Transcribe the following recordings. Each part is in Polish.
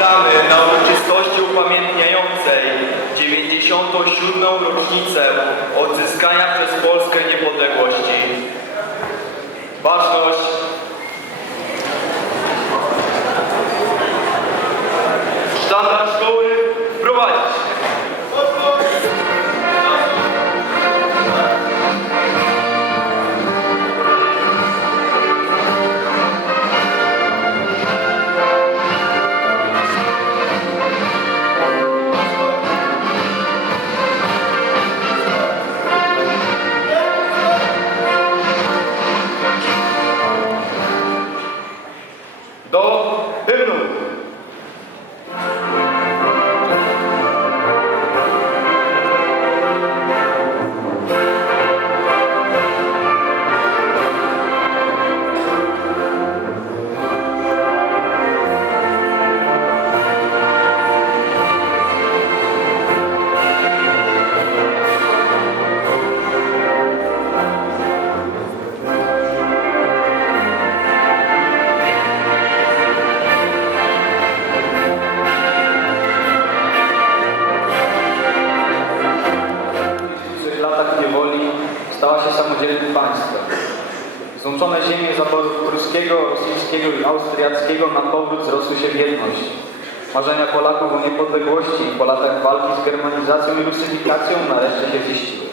witamy na uroczystości upamiętniającej 97. rocznicę odzyskania przez Polskę niepodległości. Ważność Sztandar szkoły Niepodległości po latach walki z germanizacją i rusyfikacją nareszcie się ziściły.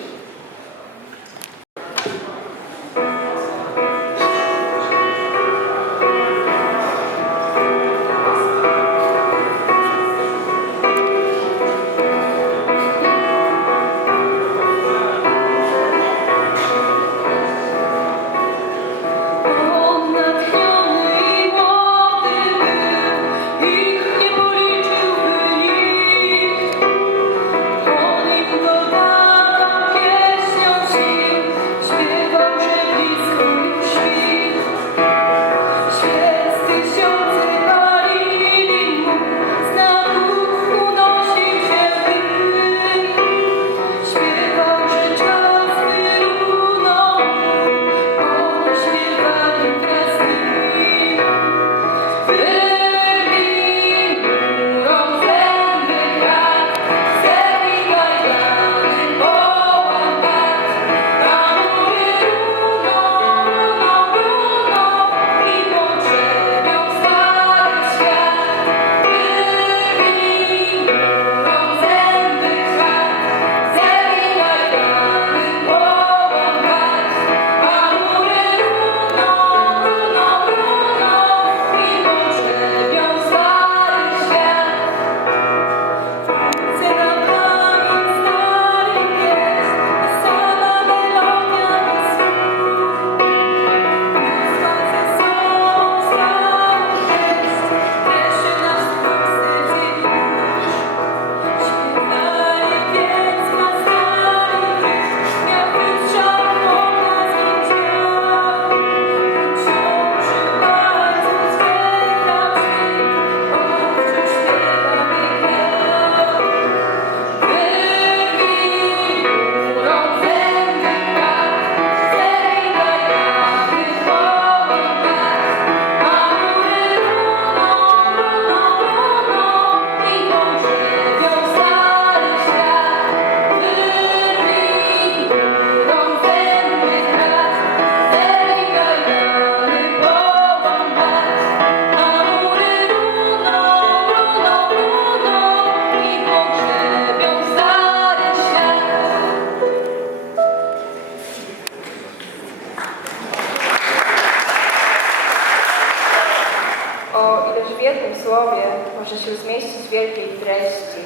Słowie może się zmieścić wielkiej treści,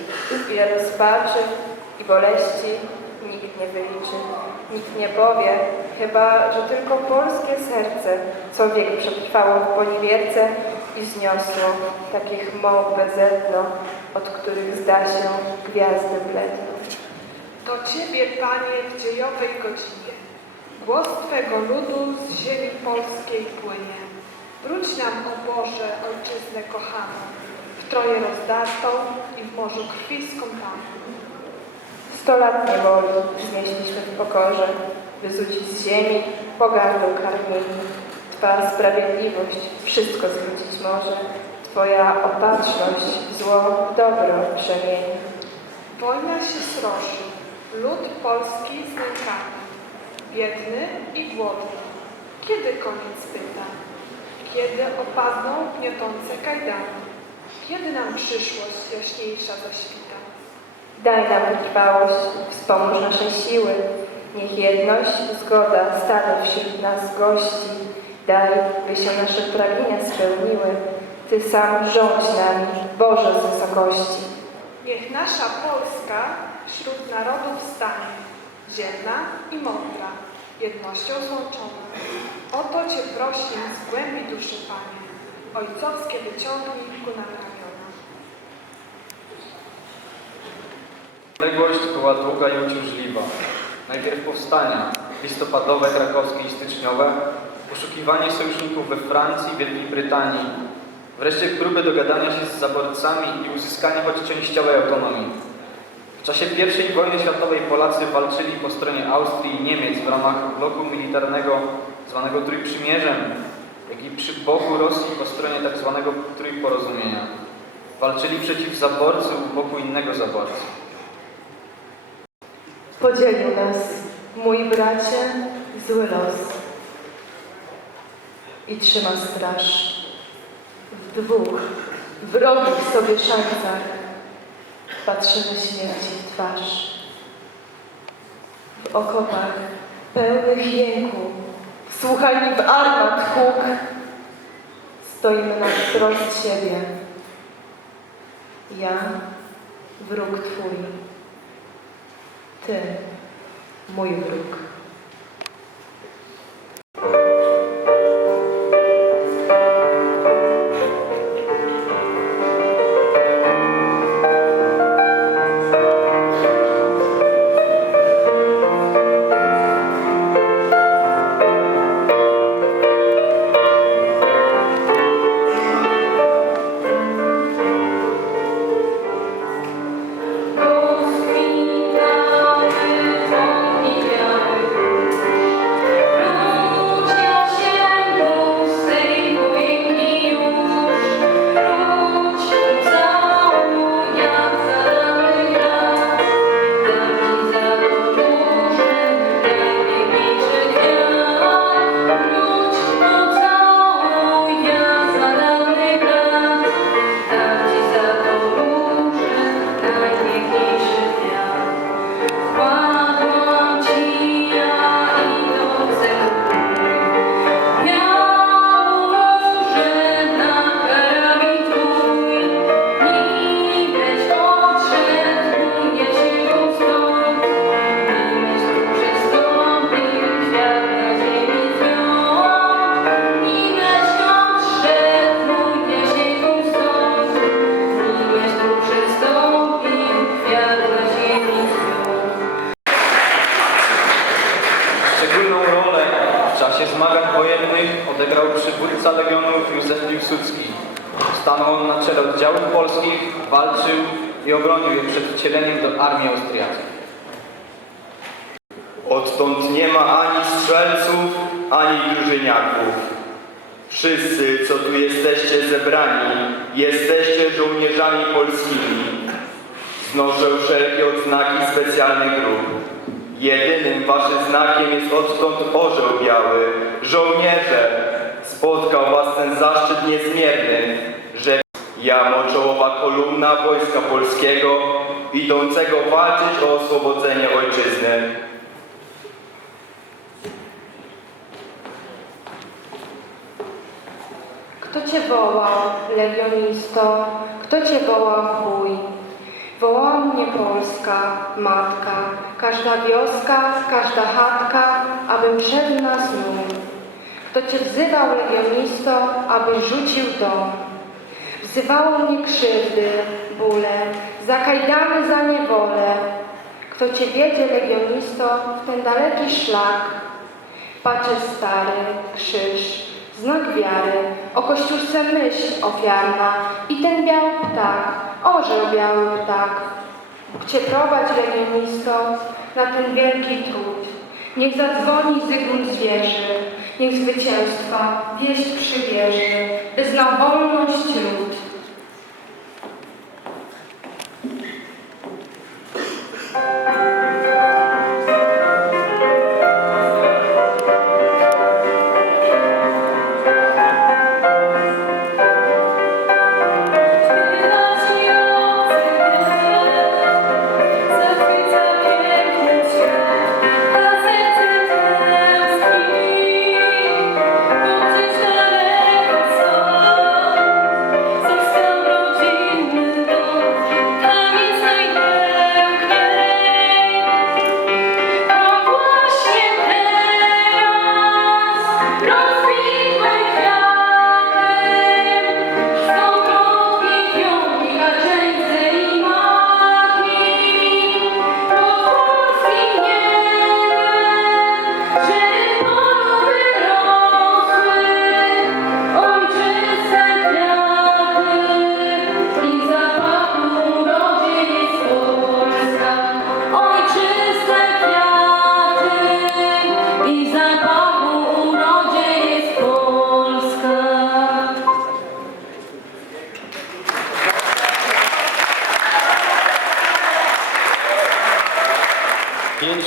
ile rozpaczy i boleści nikt nie wyliczy, nikt nie powie, chyba że tylko polskie serce co wiek przetrwało w poniewierce i zniosło takie chmoł bezedno, od których zda się gwiazdy bledną. Do Ciebie, Panie, w dziejowej godzinie, głos Twego ludu z ziemi polskiej płynie. Wróć nam, o Boże, Ojczyznę kochaną, w Troje rozdartą i w morzu krwi skąpaną. Sto lat niewoli znieśliśmy w pokorze, wyzuci z ziemi, pogardą karmieni. Twa sprawiedliwość wszystko zwrócić może. Twoja opatrzność zło w dobro przemieni. Wojna się sroży, lud polski znękany, biedny i głodny. Kiedy koniec pyta? Kiedy opadną gniotące kajdany? Kiedy nam przyszłość jaśniejsza zaświta? Daj nam wytrwałość, wspomóż nasze siły. Niech jedność, zgoda stale wśród nas gości. Daj, by się nasze pragnienia spełniły. Ty sam rządź nami, Boże z wysokości. Niech nasza Polska wśród narodów stanie, dzielna i mądra, jednością złączona. O to Cię prosimy z głębi duszy, Panie, ojcowskie wyciągnij ku nam ramiona. Odległość była długa i uciążliwa. Najpierw powstania, listopadowe, krakowskie i styczniowe, poszukiwanie sojuszników we Francji, Wielkiej Brytanii, wreszcie próby dogadania się z zaborcami i uzyskania choć częściowej autonomii. W czasie I wojny światowej Polacy walczyli po stronie Austrii i Niemiec w ramach bloku militarnego zwanego Trójprzymierzem, jak i przy boku Rosji po stronie tak zwanego Trójporozumienia. Walczyli przeciw zaborcy u boku innego zaborcy. Podzielił nas, mój bracie, zły los. I trzyma straż w dwóch wrogich sobie szansach. Patrzymy śmierci w twarz. W okopach pełnych jęku, wsłuchani w armat huk, stoimy na wprost siebie. Ja, wróg Twój. Ty, mój wróg. Przed wcieleniem do armii austriackiej. Odtąd nie ma ani strzelców, ani drużyniaków. Wszyscy, co tu jesteście zebrani, jesteście żołnierzami polskimi. Znoszę wszelkie odznaki specjalnych grup. Jedynym waszym znakiem jest odtąd orzeł biały. Żołnierze, spotkał was ten zaszczyt niezmierny, że ja, moczołowa kolumna Wojska Polskiego, idącego walczyć o oswobodzenie ojczyzny. Kto cię wołał, legionisto? Kto cię wołał wuj? Wołała mnie Polska, matka, każda wioska, każda chatka, abym szedł na znój. Kto cię wzywał, legionisto, abyś rzucił dom? Wzywało mnie krzywdy, bóle, za kajdany, za niewolę. Kto cię wiedzie, legionisto, w ten daleki szlak? Pacie stary, krzyż, znak wiary, o kościuszce myśl ofiarna i ten biały ptak, orzeł biały ptak. Bóg Cię prowadź, legionisto, na ten wielki trud. Niech zadzwoni Zygmunt zwierzy, niech zwycięstwa wieść przybierze, by znał wolność lud.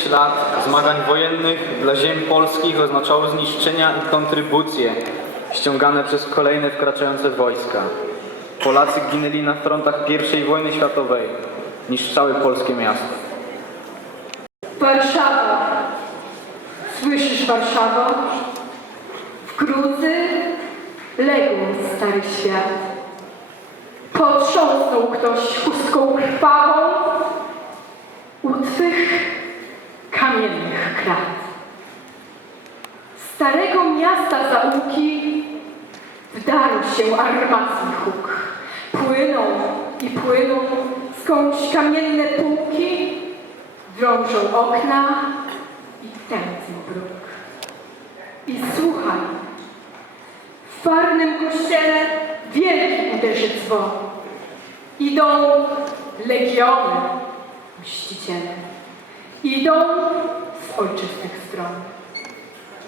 Pięć lat zmagań wojennych dla ziem polskich oznaczało zniszczenia i kontrybucje ściągane przez kolejne wkraczające wojska. Polacy ginęli na frontach I wojny światowej, niszczały polskie miasto. Warszawa. Słyszysz, Warszawo? Wkrótce legł stary świat. Potrząsnął ktoś chustką krwawą u twych kamiennych krat. Starego miasta zaułki wdarł się armatni huk. Płyną i płyną skądś kamienne półki, drążą okna i tętni bruk. I słuchaj, w farnym kościele wielki uderzy dzwon. Idą legiony mściciele. Idą z ojczystych stron.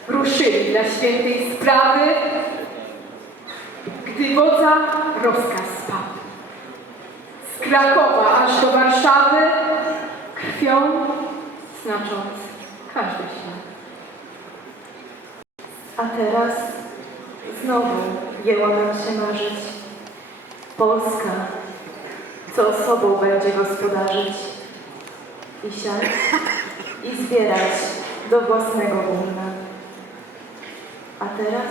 Ruszyli dla świętej sprawy, gdy wodza rozkaz spadł. Z Krakowa aż do Warszawy krwią znacząc każdy ślad. A teraz znowu jęło nam się marzyć. Polska, co sobą będzie gospodarzyć i siać i zbierać do własnego gówna. A teraz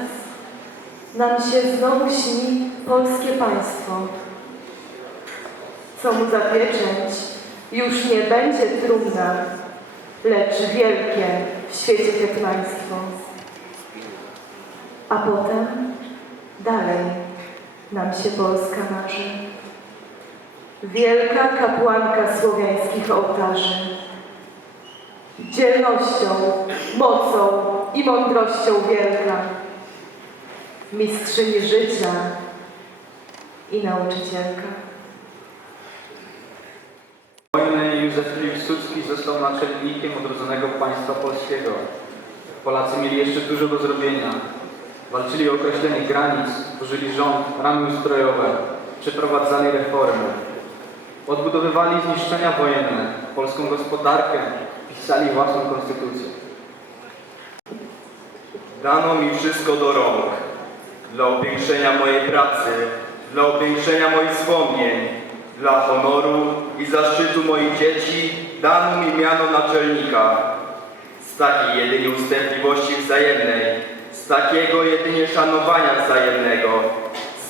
nam się znowu śni polskie państwo, co mu zapieczęć już nie będzie trudna, lecz wielkie w świecie piętnaństwo. A potem dalej nam się Polska marzy. Wielka kapłanka słowiańskich ołtarzy. Dzielnością, mocą i mądrością wielka. Mistrzyni życia i nauczycielka. Wojny Józef Piłsudski został naczelnikiem odrodzonego państwa polskiego. Polacy mieli jeszcze dużo do zrobienia. Walczyli o określenie granic, tworzyli rząd, ramy ustrojowe, przeprowadzali reformy. Odbudowywali zniszczenia wojenne, polską gospodarkę, pisali własną konstytucję. Dano mi wszystko do rąk. Dla upiększenia mojej pracy, dla upiększenia moich wspomnień, dla honoru i zaszczytu moich dzieci dano mi miano naczelnika. Z takiej jedynie ustępliwości wzajemnej, z takiego jedynie szanowania wzajemnego,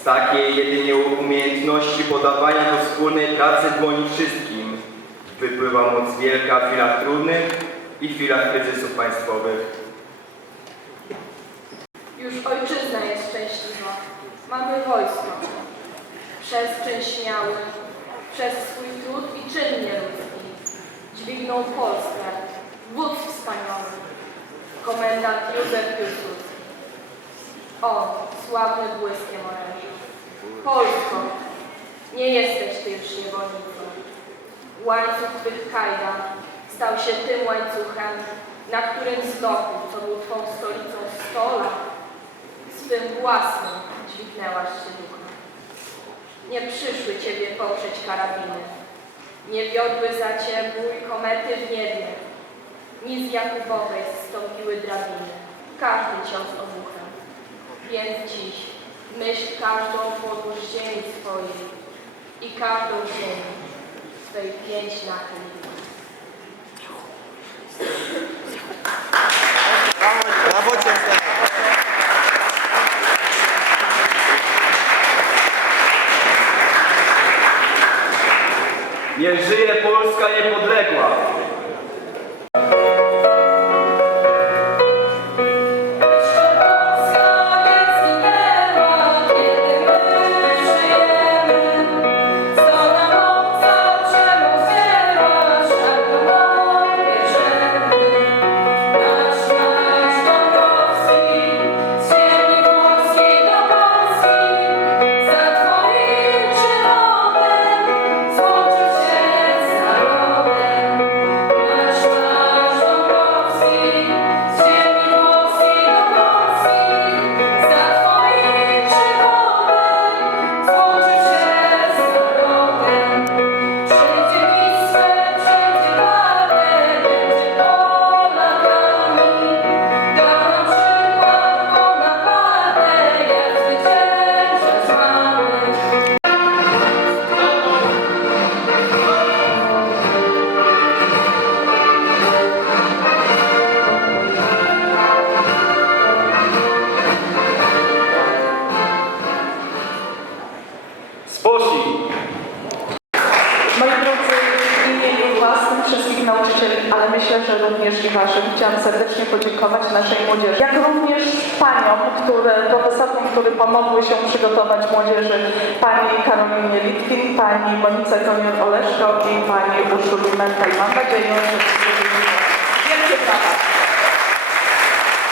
takiej jedynie umiejętności podawania do wspólnej pracy dłoni wszystkim, wypływa moc wielka w chwilach trudnych i chwilach kryzysów państwowych. Już ojczyzna jest szczęśliwa. Mamy wojsko. Przez czyn śmiały, przez swój trud i czyn nieludzki dźwignął Polskę, wódz wspaniały, komendant Józef Piłsudski. On, sławny błyskiem oręża. Polsko, nie jesteś ty już niewolnicą. Łańcuch twych kajdan stał się tym łańcuchem, na którym znowu, co był twą stolicą sto lat, swym własnym dźwignęłaś się ducha. Nie przyszły ciebie poprzeć karabiny, nie wiodły za cię bój komety w niebie, ni z Jakubowej zstąpiły drabiny, każdy cios obuchem. Więc dziś myśl każdą podróż ziemi swojej i każdą ziemię swej pięć nachyl. Niech żyje Polska niepodległa! Chciałam serdecznie podziękować naszej młodzieży, jak również paniom, które, profesorkom, które pomogły się przygotować młodzieży, pani Karolinie Litwin, pani Monice Konior-Oleszko i pani Urszuli Mental. Mam nadzieję, że